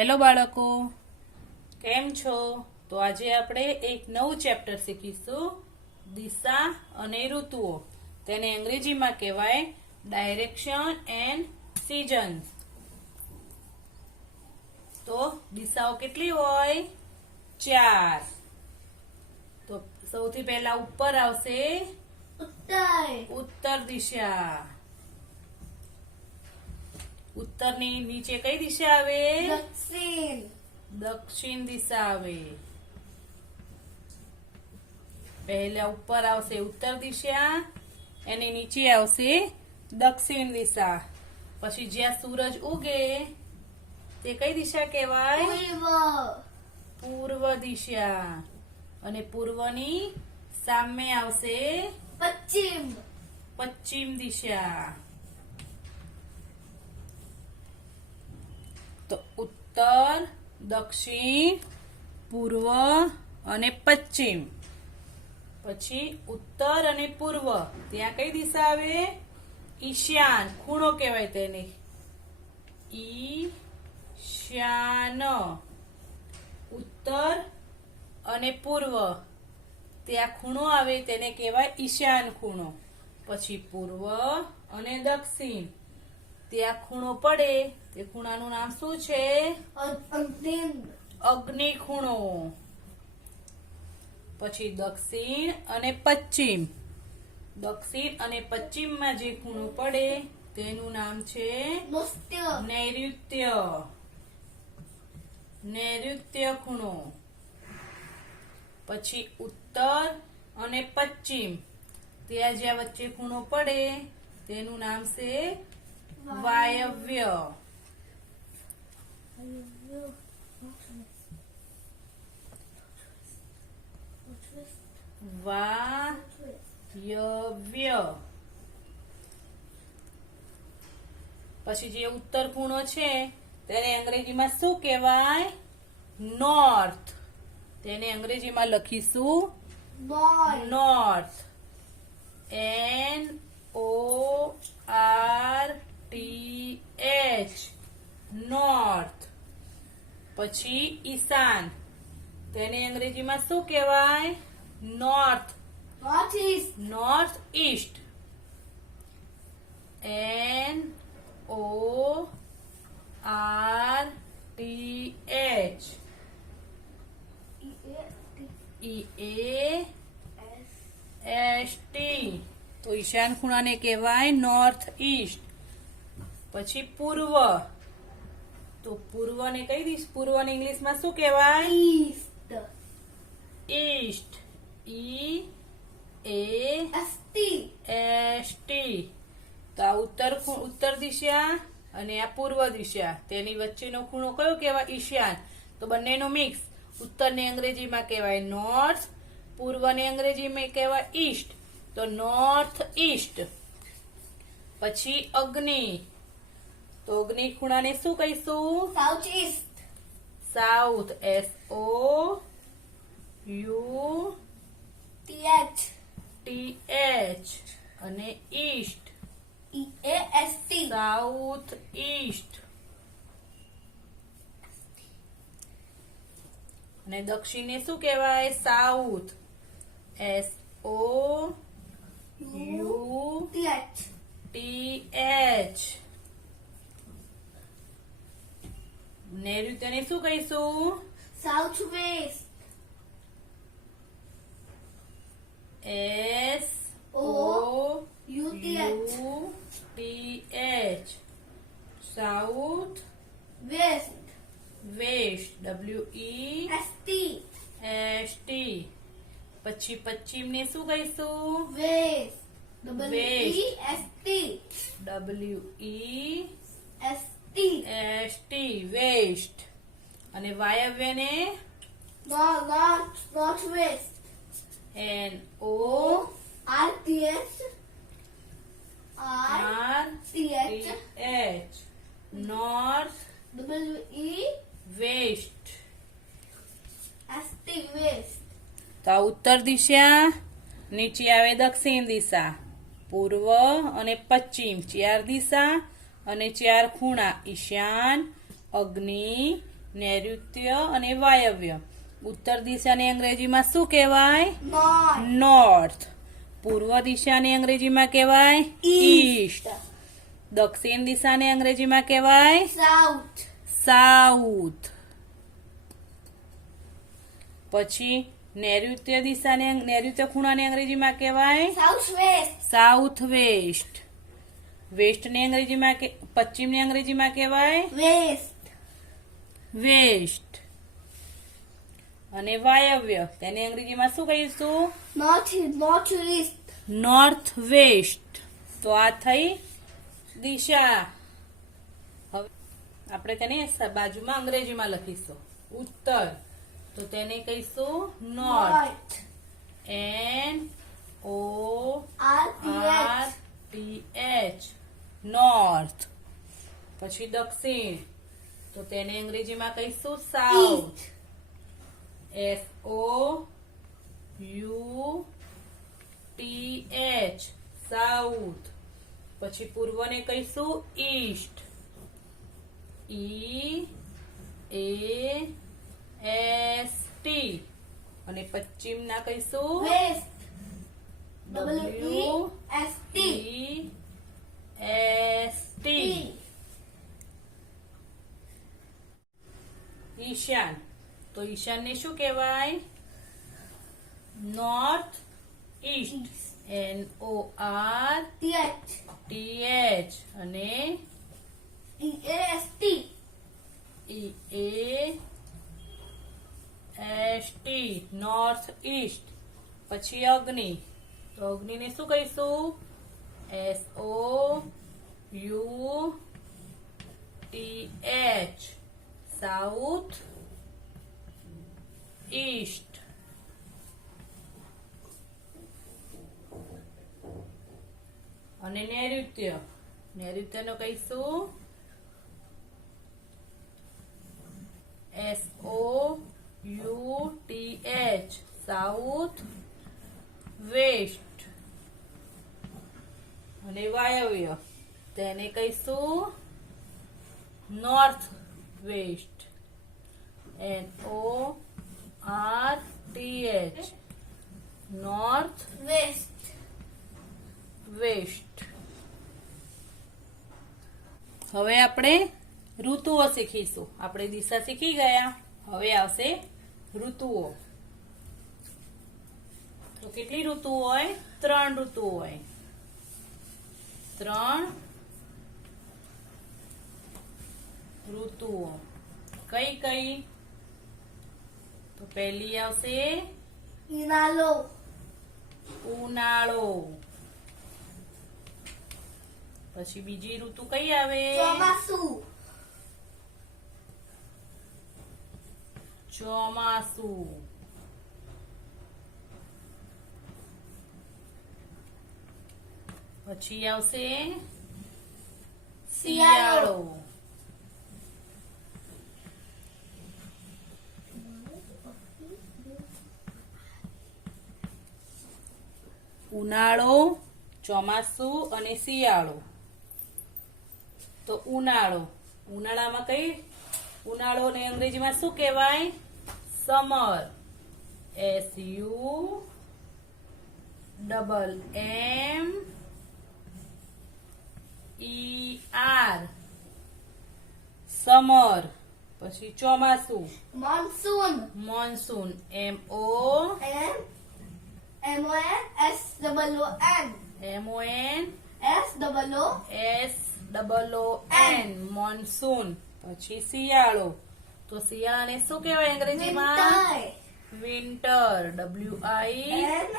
Hello બાળકો, કેમ છો? તો આજે આપણે એક નવું ચેપ્ટર શીખીશું, દિશા અને ઋતુઓ. તેને અંગ્રેજીમાં કહેવાય ડાયરેક્શન એન્ડ સિઝન્સ. તો દિશાઓ કેટલી હોય? 4. તો સૌથી પહેલા ઉપર આવશે ઉત્તર દિશા. ઉત્તરની નીચે કઈ દિશા આવે? દક્ષિણ દિશા આવે. પહેલા ઉપર આવશે ઉત્તર દિશા, એની નીચે આવશે દક્ષિણ દિશા. પછી જ્યાં સૂરજ ઉગે તે કઈ દિશા કહેવાય? પૂર્વ દિશા. અને પૂર્વની સામે આવશે પશ્ચિમ દિશા. તો ઉત્તર, દક્ષિણ, પૂર્વ અને પશ્ચિમ. પછી ઉત્તર અને પૂર્વ ત્યાં કઈ દિશા આવે? ઈશાન. ખૂણો કહેવાય તેને, ઈશાન. ઉત્તર અને પૂર્વ ત્યાં ખૂણો આવે તેને કહેવાય ઈશાન ખૂણો. પછી પૂર્વ અને દક્ષિણ ત્યાં ખૂણો પડે તે ખૂણાનું નામ શું છે? અગ્નિ ખૂણો. પછી દક્ષિણ અને પશ્ચિમ. દક્ષિણ અને પશ્ચિમમાં જે ખૂણો પડે તેનું નામ છે નૈઋત્ય. નૈઋત્ય ખૂણો. પછી ઉત્તર અને પશ્ચિમ ત્યાં જ્યાં વચ્ચે ખૂણો પડે તેનું નામ છે વાયવ્ય. વાયવ્ય. પછી જે ઉત્તર ખૂણો છે તેને અંગ્રેજીમાં શું કહેવાય? નોર્થ. તેને અંગ્રેજીમાં લખીશું નોર્થ. NORTH, north. પછી ઈશાન. તેને અંગ્રેજીમાં શું કહેવાય? North East. NORTH, EAST. તો ઈશાન ખૂણાને કહેવાય નોર્થ ઈસ્ટ. પછી પૂર્વ. તો પૂર્વને કઈ દિશા? પૂર્વને ઇંગ્લિશમાં શું કહેવાય? ઈસ્ટ. EAST. તો આ ઉત્તર દિશા અને આ પૂર્વ દિશા, તેની વચ્ચેનો ખૂણો કયો કહેવાય? ઈશાન. તો બંનેનો મિક્સ. ઉત્તરની અંગ્રેજીમાં કહેવાય નોર્થ, પૂર્વની અંગ્રેજીમાં કહેવાય ઈસ્ટ. તો નોર્થ ઈસ્ટ. પછી અગ્નિ. તો અગ્નિ ખૂણાને શું કહીશું? સાઉથ. SOUTH. અને ઈસ્ટ. South east. અને દક્ષિણને શું કહેવાય? સાઉથ. SOUTH. નૈઋત્યને શું કહીશું? South west. SOUTH. South west. West. WEST. પછી પશ્ચિમને શું કહીશું? વેસ્ટ. WEST. વેસ્ટ. અને વાયવ્યને north west. NORTH. North west. તો આ ઉત્તર દિશા. નીચે આવે દક્ષિણ દિશા. પૂર્વ અને પશ્ચિમ 4 દિશા અને 4 ખૂણા: ઈશાન, અગ્નિ, નૈઋત્ય અને વાયવ્ય. ઉત્તર દિશાને અંગ્રેજીમાં શું કહેવાય? North. નોર્થ. પૂર્વ દિશાને અંગ્રેજીમાં કહેવાય? ઈસ્ટ. દક્ષિણ દિશાને અંગ્રેજીમાં કહેવાય? South. સાઉથ. પછી નૈઋત્ય ખૂણાને અંગ્રેજીમાં કહેવાય? Southwest. South waste. વેસ્ટને અંગ્રેજીમાં પશ્ચિમને અંગ્રેજીમાં કહેવાય? West. વેસ્ટ. અને વાયવ્ય તેને અંગ્રેજીમાં શું કહીશું? Northeast. North west. તો આ થઈ દિશા. હવે આપણે તેને બાજુમાં અંગ્રેજીમાં લખીશું. ઉત્તર તો તેને કહીશું નોર્થ. North. NORTH. નોર્થ. પછી દક્ષિણ તો તેને અંગ્રેજીમાં કહીશું સાઉથ. SOUTH. સાઉથ. પછી પૂર્વને કહીશું ઈસ્ટ. EAST. અને પશ્ચિમના કહીશું West. WEST. ઈશાન તો ઈશાનને શું કહેવાય? North East. NORTH. અને EAST. EAST. North East. પછી અગ્નિ તો અગ્નિને શું કહીશું? SOUTH. South east. અને નૈઋત્યનો કહીશું SOUTH. South waste. અને વાયવ્ય તેને કહીશું north west. NORTH. North West. West. હવે આપણે ઋતુઓ શીખીશું. આપણે દિશા શીખી ગયા. હવે આવશે ઋતુઓ. તો કેટલી ઋતુઓ હોય? 3 ઋતુઓ હોય. 3 ઋતુઓ. કઈ કઈ? તો પહેલી આવશે ઉનાળો. પછી બીજી ઋતુ કઈ આવે? ચોમાસું. પછી આવશે શિયાળો. ઉનાળો, ચોમાસું અને શિયાળો. તો ઉનાળામાં કઈ? ઉનાળોને અંગ્રેજીમાં શું કહેવાય? સમર. SUMMER. સમર. પછી ચોમાસું Monsoon. મોન્સૂન. MONSOON. મોન્સૂન. પછી શિયાળો તો શિયાળાને શું કહેવાય અંગ્રેજીમાં? વિન્ટર. WINTER.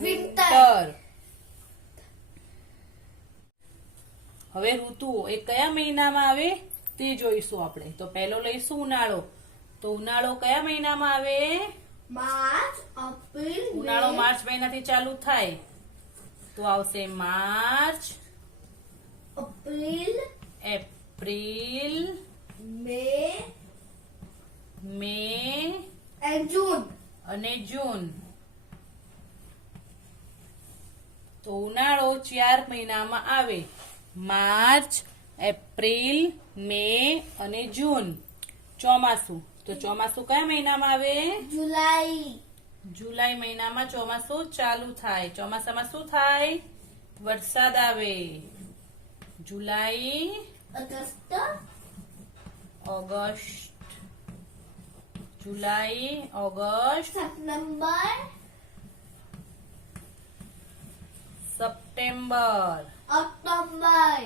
વિન્ટર. હવે ઋતુઓ એ કયા મહિનામાં આવે તે જોઈશું આપણે. તો પહેલો લઈશું ઉનાળો. તો ઉનાળો કયા મહિનામાં આવે? March, April, ઉનાળો May. માર્ચ મહિનાથી ચાલુ થાય તો આવશે March, April, April, May, May and June. અને જૂન. તો ઉનાળો 4 મહિનામાં આવે. માર્ચ, એપ્રિલ, મે અને જૂન. ચોમાસું, તો ચોમાસું કયા મહિનામાં આવે? July, જુલાઈ મહિનામાં ચોમાસું ચાલુ થાય. ચોમાસામાં શું થાય? વરસાદ આવે. જુલાઈ, August, ઓગસ્ટ, જુલાઈ, ઓગસ્ટ, September, સપ્ટેમ્બર October,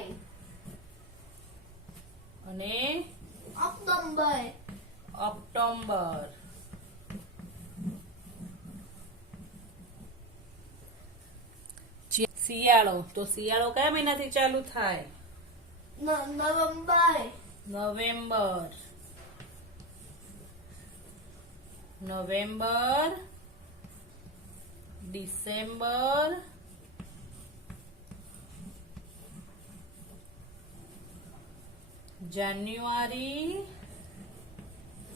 અને October, ઓક્ટોબર. શિયાળો, તો શિયાળો કયા મહિનાથી ચાલુ થાય? November, નવેમ્બર, નવેમ્બર, ડિસેમ્બર, જાન્યુઆરી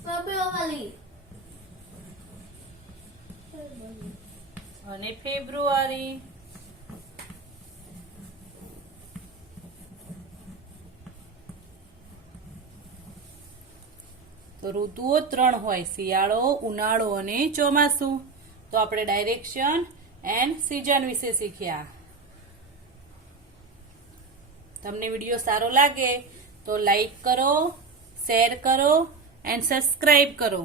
February, અને ફેબ્રુઆરી. તો ઋતુઓ 3 હોય: શિયાળો, ઉનાળો અને ચોમાસું. તો આપણે ડાયરેક્શન એન્ડ સિઝન વિશે શીખ્યા. તમને વિડીયો સારો લાગે તો લાઈક કરો, શેર કરો એન્ડ સબસ્ક્રાઇબ કરો.